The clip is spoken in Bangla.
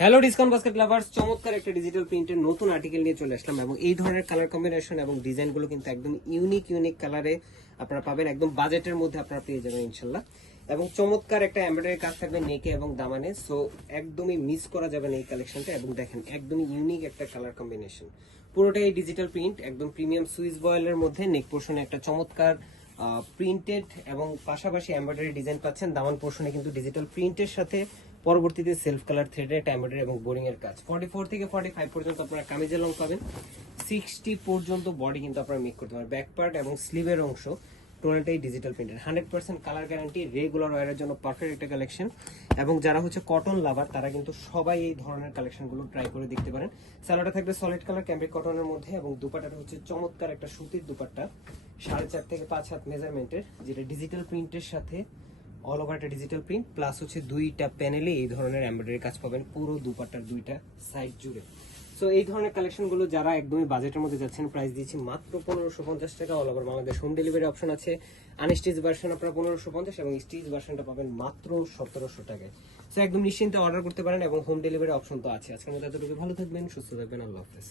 হ্যালো ডিসকাউন্ট বাস্কেট লাভার্স চমৎকার একটা ডিজিটাল প্রিন্টের নতুন আর্টিকেল নিয়ে চলে আসলাম এবং এই ধরনের কালার কম্বিনেশন এবং ডিজাইনগুলো কিন্তু একদম ইউনিক ইউনিক কালারে আপনারা পাবেন। একদম বাজেটের মধ্যে আপনারা পেয়ে যাবেন ইনশাল্লাহ এবং চমৎকার একটা এমব্রয়ডারি কাজ থাকবে নেকে এবং দামানে। সো একদমই মিস করা যাবে না এই কালেকশনটা এবং দেখেন, একদমই ইউনিক একটা কালার কম্বিনেশন পুরোটাই ডিজিটাল প্রিন্ট একদম প্রিমিয়াম সুইস বয়েলের মধ্যে নেক পোর্শনে একটা চমৎকার প্রিন্টেড এবং পাশাপাশি এমব্রয়ডারি ডিজাইন পাচ্ছেন। দামান পোর্শনে কিন্তু ডিজিটাল প্রিন্টের সাথে পরবর্তীতে সেলফ কালার থ্রেডের একটা এমব্রয়ডারি এবং বোরিং এর কাজ। ফর্টি ফোর থেকে ফর্টি ফাইভ পর্যন্ত আপনারা কামিজের লং পাবেন। সিক্সটি পর্যন্ত বডি কিন্তু আপনারা মেক করতে পারেন ব্যাক পার্ট এবং স্লিভের অংশ টোটালটাই ডিজিটাল প্রিন্টের hundred percent colour guarantee regular ওয়ারের জন্য পারফেক্ট একটা কালেকশন এবং যারা হচ্ছে কটন লাভার তারা কিন্তু সবাই এই ধরনের কালেকশনগুলো ট্রাই করে দেখতে পারেন। স্যালোটা থাকবে সলিড কালার ক্যাম্ব্রিক কটনের মধ্যে এবং দুপাটাটা হচ্ছে চমৎকার একটা সুতির দুপাট্টা। সাড়ে চার থেকে পাঁচ হাত মেজারমেন্টের যেটা ডিজিটাল প্রিন্টের সাথে অল ওভার একটা ডিজিটাল প্রিন্ট প্লাস হচ্ছে দুইটা প্যানেলে এই ধরনের এমব্রয়ডারি কাজ পাবেন। পুরো দুপাট্টার দুইটা সাইড জুড়ে। সো এই ধরনের কালেকশনগুলো যারা একদমই বাজেটের মধ্যে যাচ্ছেন প্রাইস দিচ্ছি মাত্র পনেরোশো পঞ্চাশ টাকা। All over Bangladesh home delivery option আছে। আনস্টিচ ভার্সন আপনারা পনেরোশো পঞ্চাশ এবং স্টিচ ভার্সনটা পাবেন মাত্র সতেরোশো টাকায়। সো একদম নিশ্চিন্তে অর্ডার করতে পারেন এবং হোম ডেলিভারি অপশন তো আছে। আজকের মধ্যে এতটুকু ভালো থাকবেন, সুস্থ থাকবেন। আল্লাহ হাফেজ।